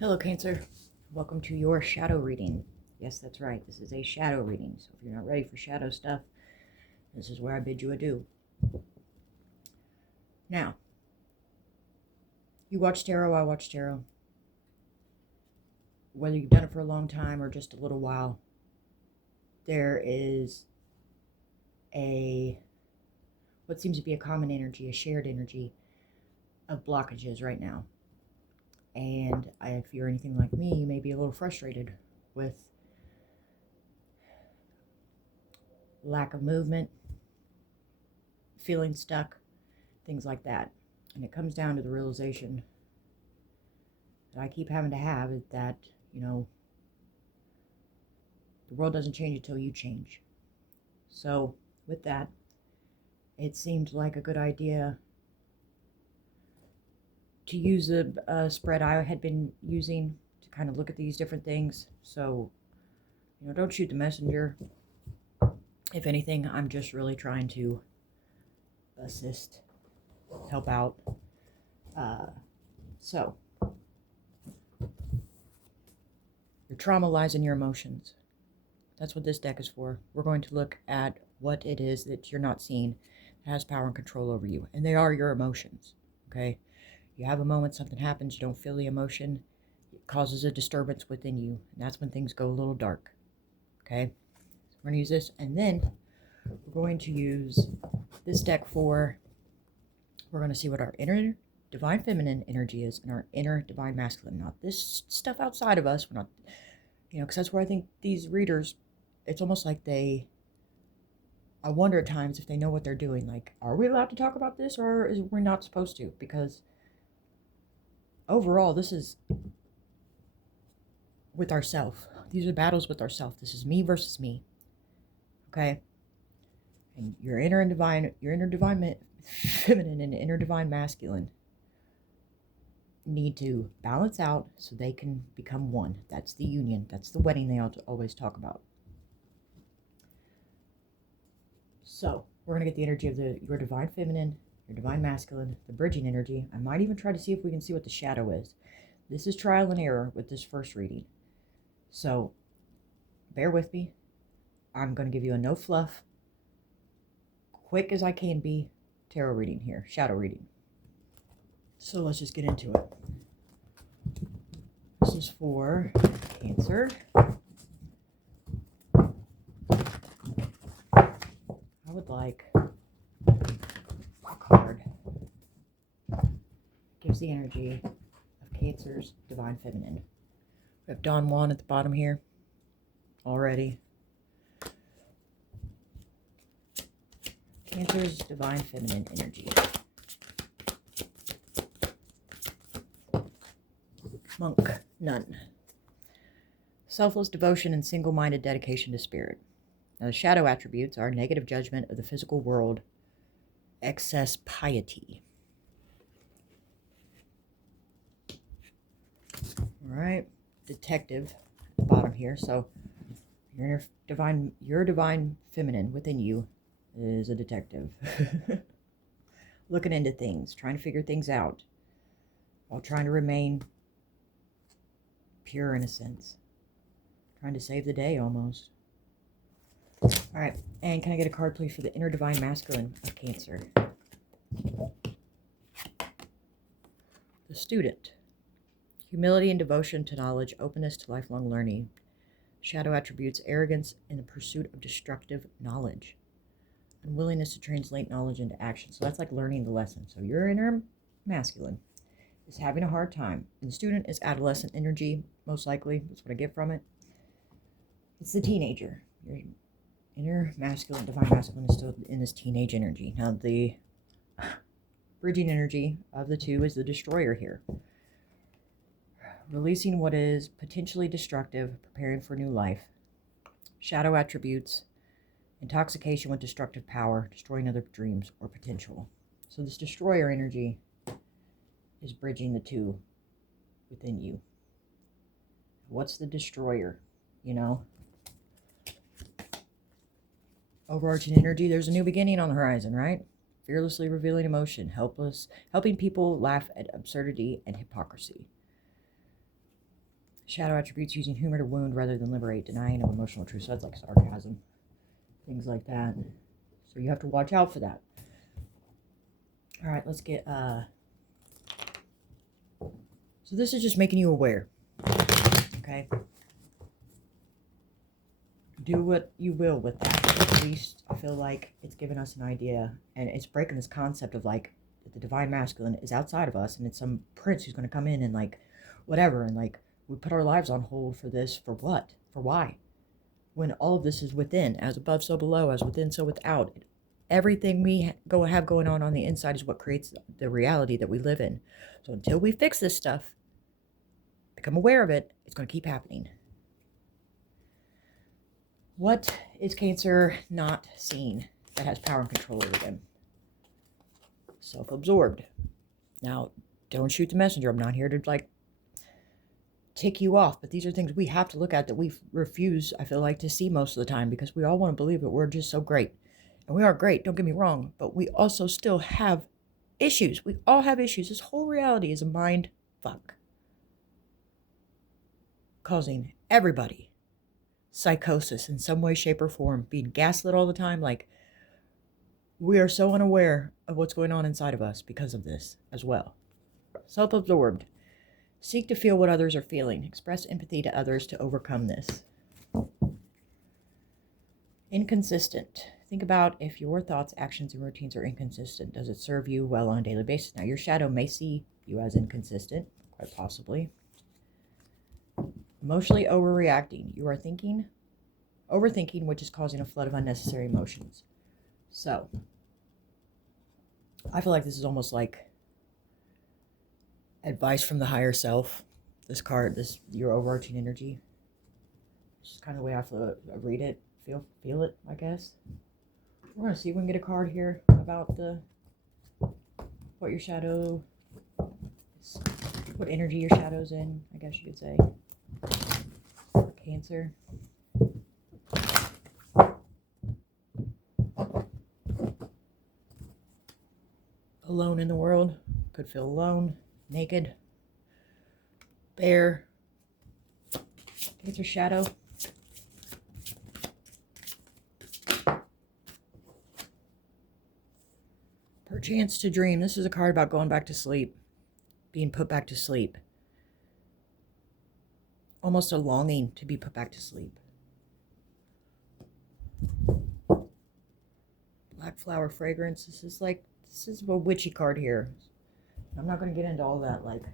Hello, Cancer. Welcome to your shadow reading. Yes, that's right. This is a shadow reading. So if you're not ready for shadow stuff, this is where I bid you adieu. Now, you watch tarot, I watch tarot. Whether you've done it for a long time or just a little while, there is what seems to be a common energy, a shared energy of blockages right now. And if you're anything like me, you may be a little frustrated with lack of movement, feeling stuck, things like that. And it comes down to the realization that I keep having to have is that, the world doesn't change until you change. So with that, it seemed like a good idea to use the spread I had been using to kind of look at these different things. So, don't shoot the messenger. If anything, I'm just really trying to assist, help out. So, your trauma lies in your emotions. That's what this deck is for. We're going to look at what it is that you're not seeing that has power and control over you. And they are your emotions, okay? You have a moment, something happens, you don't feel the emotion, it causes a disturbance within you. And that's when things go a little dark, okay? So we're going to use this. And then we're going to use this deck we're going to see what our inner divine feminine energy is and our inner divine masculine. Not this stuff outside of us. We're not, because that's where I think these readers, it's almost like I wonder at times if they know what they're doing. Like, are we allowed to talk about this or is we not supposed to? Because overall, this is with ourself. These are battles with ourself. This is me versus me. Okay? And your inner divine feminine and inner divine masculine need to balance out so they can become one. That's the union. That's the wedding they always talk about. So, we're going to get the energy of your divine feminine, your divine masculine, the bridging energy. I might even try to see if we can see what the shadow is. This is trial and error with this first reading. So, bear with me. I'm going to give you a no fluff, quick as I can be, tarot reading here, shadow reading. So let's just get into it. This is for Cancer. I would like a card. Gives the energy of Cancer's divine feminine. We have Don Juan at the bottom here already. Cancer's divine feminine energy. Monk, none. Selfless devotion and single-minded dedication to spirit. Now, the shadow attributes are negative judgment of the physical world, excess piety. All right, detective at the bottom here. So, your divine feminine within you is a detective. Looking into things, trying to figure things out, while trying to remain pure in a sense. Trying to save the day almost. All right, and can I get a card, please, for the inner divine masculine of Cancer? The student. Humility and devotion to knowledge, openness to lifelong learning. Shadow attributes, arrogance in the pursuit of destructive knowledge. Unwillingness to translate knowledge into action. So that's like learning the lesson. So your inner masculine is having a hard time. And the student is adolescent energy, most likely. That's what I get from it. It's the teenager. Your inner masculine, divine masculine is still in this teenage energy. Now, the bridging energy of the two is the destroyer here. Releasing what is potentially destructive, preparing for new life. Shadow attributes, intoxication with destructive power, destroying other dreams or potential. So this destroyer energy is bridging the two within you. What's the destroyer? Overarching energy, there's a new beginning on the horizon, right? Fearlessly revealing emotion, helping people laugh at absurdity and hypocrisy. Shadow attributes using humor to wound rather than liberate, denying of emotional truth. So that's like sarcasm, things like that. So you have to watch out for that. All right, let's get, so this is just making you aware, okay? Do what you will with that. At least I feel like it's given us an idea, and it's breaking this concept of like the divine masculine is outside of us, and it's some prince who's going to come in and like whatever, and like we put our lives on hold for this, for what, for why, when all of this is within, as above so below, as within so without. Everything we have going on the inside is what creates the reality that we live in. So until we fix this stuff, become aware of it, it's going to keep happening. What is Cancer not seeing that has power and control over them? Self-absorbed. Now, don't shoot the messenger. I'm not here to like tick you off, but these are things we have to look at that we refuse, I feel like, to see most of the time, because we all want to believe that we're just so great. And we are great, don't get me wrong, but we also still have issues. We all have issues. This whole reality is a mind fuck, causing everybody psychosis in some way, shape, or form, being gaslit all the time. Like, we are so unaware of what's going on inside of us because of this as well. Self-absorbed. Seek to feel what others are feeling. Express empathy to others to overcome this. Inconsistent. Think about if your thoughts, actions, and routines are inconsistent. Does it serve you well on a daily basis? Now, your shadow may see you as inconsistent, quite possibly. Emotionally overreacting. You are overthinking, which is causing a flood of unnecessary emotions. So, I feel like this is almost like advice from the higher self. This card, your overarching energy. It's just kind of the way I read it, feel it, I guess. We're going to see if we can get a card here about what your shadow, what energy your shadow's in, I guess you could say. For Cancer. Alone in the world. Could feel alone, naked, bare. Cancer shadow. Perchance to dream. This is a card about going back to sleep, being put back to sleep. Almost a longing to be put back to sleep. Black flower fragrance. This is a witchy card here. I'm not going to get into all that, like,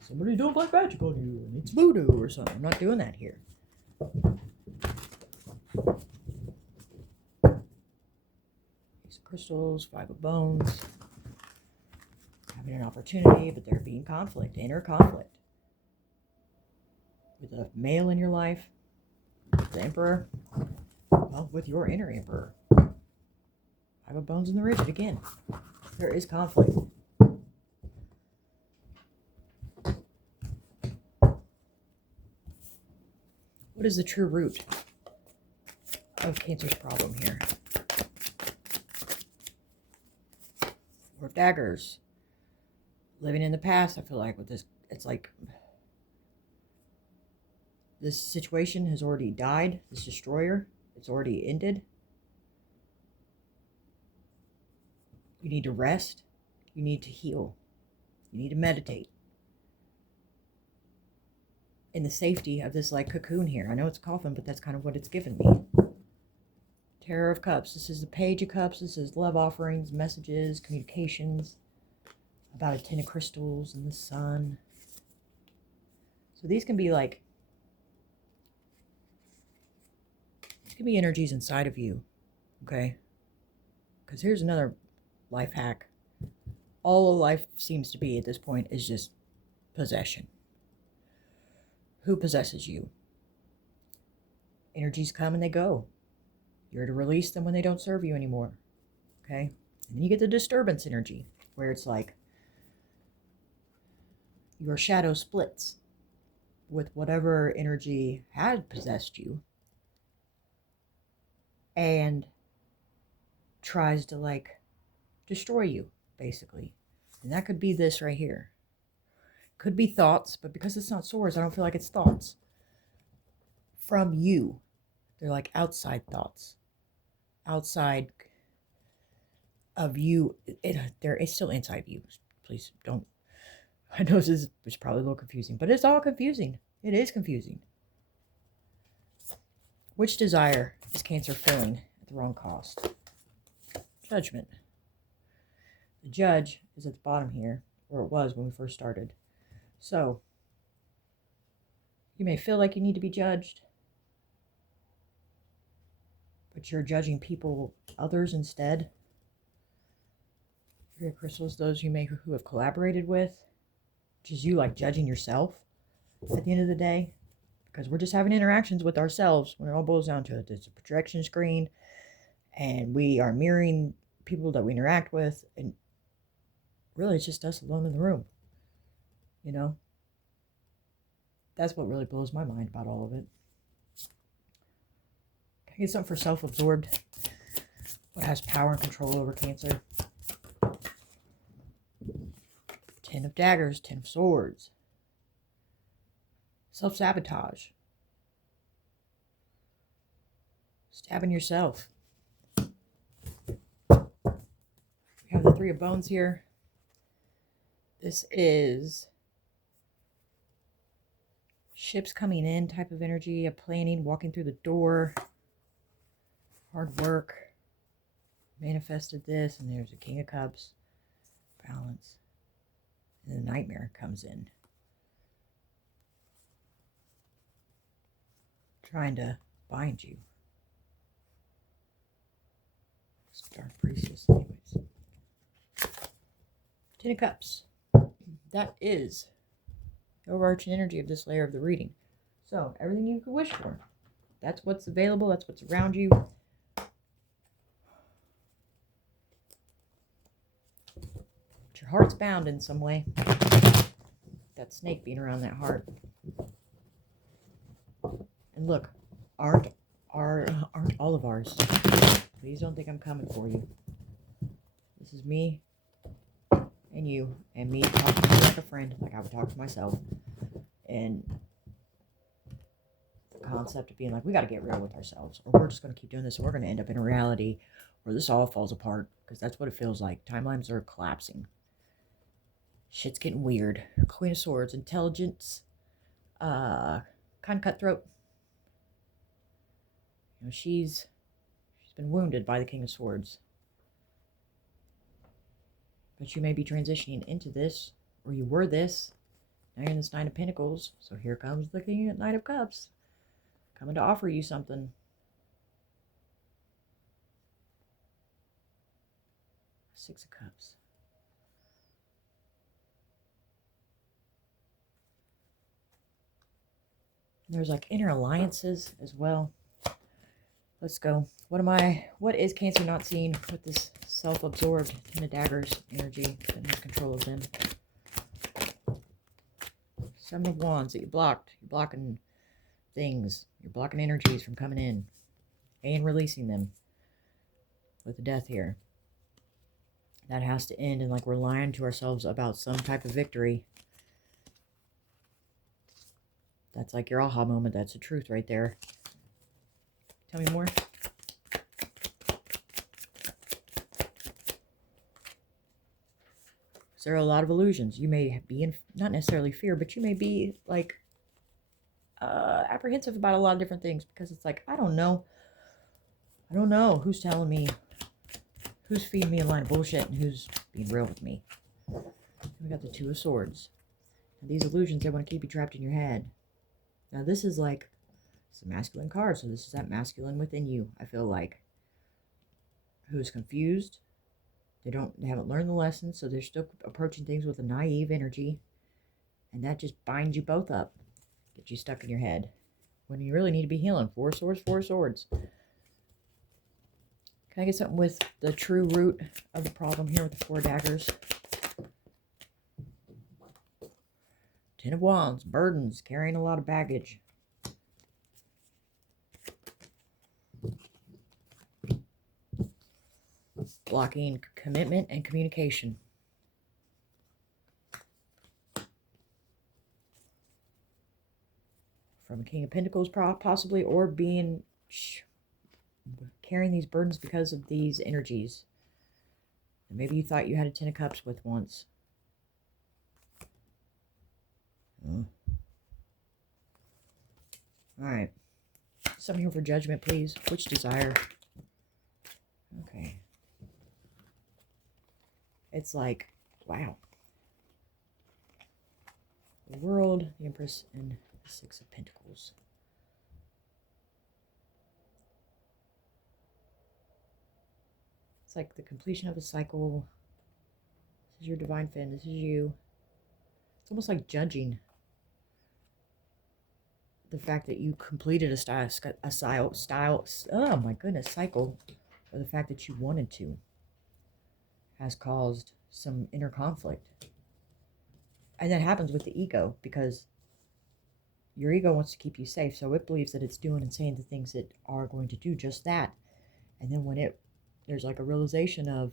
somebody don't like magic on you, and it's voodoo or something. I'm not doing that here. These crystals, 5 of bones. Having an opportunity, but there being conflict, inner conflict. With a male in your life, the Emperor, well, with your inner Emperor. 5 of bones in the rigid again. There is conflict. What is the true root of Cancer's problem here? 4 of daggers. Living in the past, I feel like with this, it's like this situation has already died. This destroyer, it's already ended. You need to rest. You need to heal. You need to meditate. In the safety of this like cocoon here. I know it's a coffin, but that's kind of what it's given me. Terror of Cups. This is the Page of Cups. This is love offerings, messages, communications. About a 10 of crystals and the sun. So these can be like, these can be energies inside of you, okay? Because here's another life hack. All life seems to be at this point is just possession. Who possesses you? Energies come and they go. You're to release them when they don't serve you anymore, okay? And then you get the disturbance energy, where it's like, your shadow splits with whatever energy had possessed you and tries to like destroy you, basically. And that could be this right here. Could be thoughts, but because it's not swords, I don't feel like it's thoughts. from you. They're like outside thoughts, outside of you. It's still inside you. Please don't. I know this is probably a little confusing, but it's all confusing. It is confusing. Which desire is Cancer filling at the wrong cost? Judgment. The judge is at the bottom here, or it was when we first started. So, you may feel like you need to be judged, but you're judging others instead. Your crystals, those you may who have collaborated with, which is you like judging yourself at the end of the day, because we're just having interactions with ourselves when it all boils down to it. It's a projection screen, and we are mirroring people that we interact with, and really it's just us alone in the room. You know? That's what really blows my mind about all of it. Can I get something for self-absorbed? What has power and control over Cancer? 10 of daggers, 10 of swords. Self-sabotage. Stabbing yourself. We have the 3 of bones here. This is ships coming in type of energy, a planning, walking through the door, hard work, manifested this, and there's a King of Cups, balance, and the Nightmare comes in. Trying to bind you. Dark Priestess, anyways. 10 of Cups. That is the overarching energy of this layer of the reading. So, everything you could wish for. That's what's available. That's what's around you. But your heart's bound in some way. That snake being around that heart. And look, aren't all of ours. Please don't think I'm coming for you. This is me and you and me talking to you like a friend, like I would talk to myself. And the concept of being like, we got to get real with ourselves, or we're just going to keep doing this, and we're going to end up in a reality where this all falls apart, because that's what it feels like. Timelines are collapsing. Shit's getting weird. Queen of Swords, intelligence, kind of cutthroat. You know, she's been wounded by the King of Swords. But you may be transitioning into this, or you were this. Now you're in this Nine of Pentacles. So here comes the Knight of Cups, coming to offer you something. Six of Cups. There's like inner alliances as well. Let's go. What is Cancer not seeing with this self-absorbed 10 of daggers energy that has control of them? 7 of wands that you blocked. You're blocking things. You're blocking energies from coming in and releasing them with the death here. That has to end, and like we're lying to ourselves about some type of victory. That's like your aha moment. That's the truth right there. Tell me more. There are a lot of illusions. You may be in, not necessarily fear, but you may be like apprehensive about a lot of different things, because it's like, I don't know who's telling me, who's feeding me a line of bullshit, and who's being real with me. We got the 2 of Swords. And these illusions, they want to keep you trapped in your head. Now this is like, it's a masculine card, so this is that masculine within you, I feel like, who's confused. They haven't learned the lesson, so they're still approaching things with a naive energy, and that just binds you both up, gets you stuck in your head when you really need to be healing. 4 swords, 4 swords. Can I get something with the true root of the problem here with the 4 daggers? 10 of wands, burdens, carrying a lot of baggage. Blocking commitment and communication. from a King of Pentacles possibly, or carrying these burdens because of these energies. And maybe you thought you had a Ten of Cups with once. All right. Something here for judgment, please. Which desire? Okay. It's like, wow. The World, the Empress, and the Six of Pentacles. It's like the completion of a cycle. This is your divine fin. This is you. It's almost like judging the fact that you completed a cycle, or the fact that you wanted to, has caused some inner conflict. And that happens with the ego, because your ego wants to keep you safe, so it believes that it's doing and saying the things that are going to do just that. And then when there's like a realization of,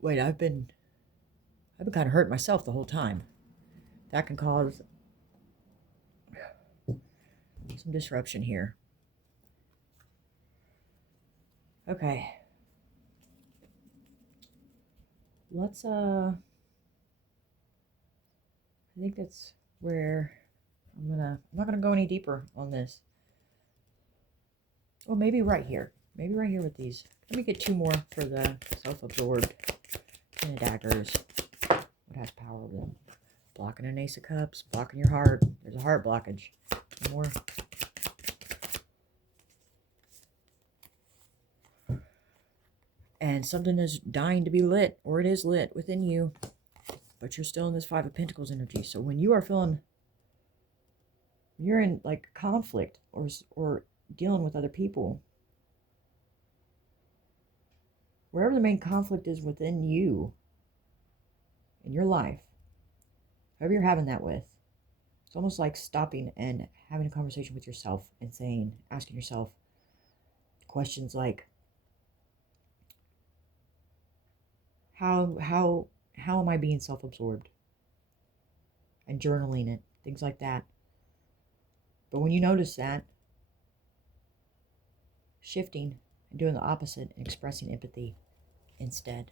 wait, I've been kind of hurting myself the whole time. That can cause some disruption here. Okay. Let's, I think that's where I'm not gonna go any deeper on this. Well, maybe right here. Maybe right here with these. Let me get two more for the self-absorbed. Ten of Daggers. What has power over them? Blocking an Ace of Cups. Blocking your heart. There's a heart blockage. More. And something is dying to be lit, or it is lit within you, but you're still in this Five of Pentacles energy. So when you are feeling, you're in like conflict or dealing with other people, wherever the main conflict is within you, in your life, whoever you're having that with, it's almost like stopping and having a conversation with yourself and asking yourself questions like, how am I being self-absorbed? And journaling it, things like that. But when you notice that, shifting and doing the opposite and expressing empathy instead,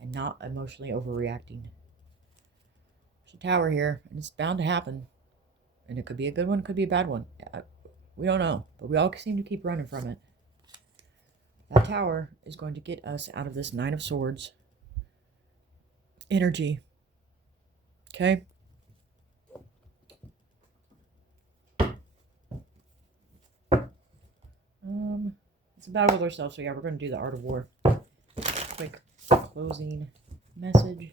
and not emotionally overreacting. There's a Tower here, and it's bound to happen. And it could be a good one, it could be a bad one. We don't know, but we all seem to keep running from it. That Tower is going to get us out of this Nine of Swords energy. Okay? It's a battle with ourselves, so yeah, we're going to do the Art of War. Quick closing message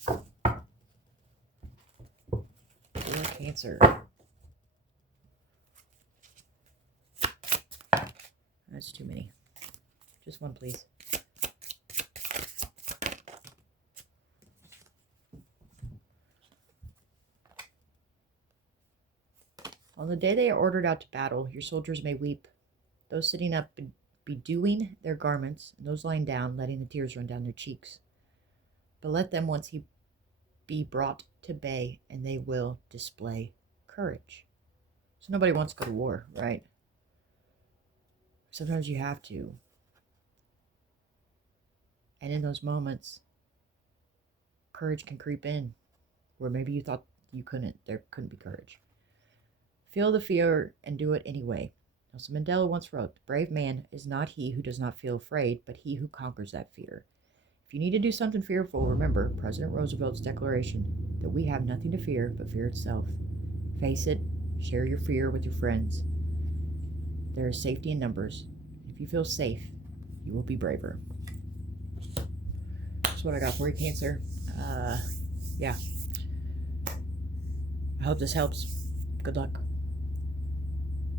for Cancer. That's too many. Just one, please. On the day they are ordered out to battle, your soldiers may weep. Those sitting up bedewing their garments, and those lying down, letting the tears run down their cheeks. But let them once he be brought to bay, and they will display courage. So nobody wants to go to war, right? Sometimes you have to. And in those moments, courage can creep in, where maybe you thought you couldn't. There couldn't be courage. Feel the fear and do it anyway. Nelson Mandela once wrote, "The brave man is not he who does not feel afraid, but he who conquers that fear." If you need to do something fearful, remember President Roosevelt's declaration that we have nothing to fear but fear itself. Face it. Share your fear with your friends. There is safety in numbers. If you feel safe, you will be braver. That's what I got for you, Cancer. Yeah. I hope this helps. Good luck.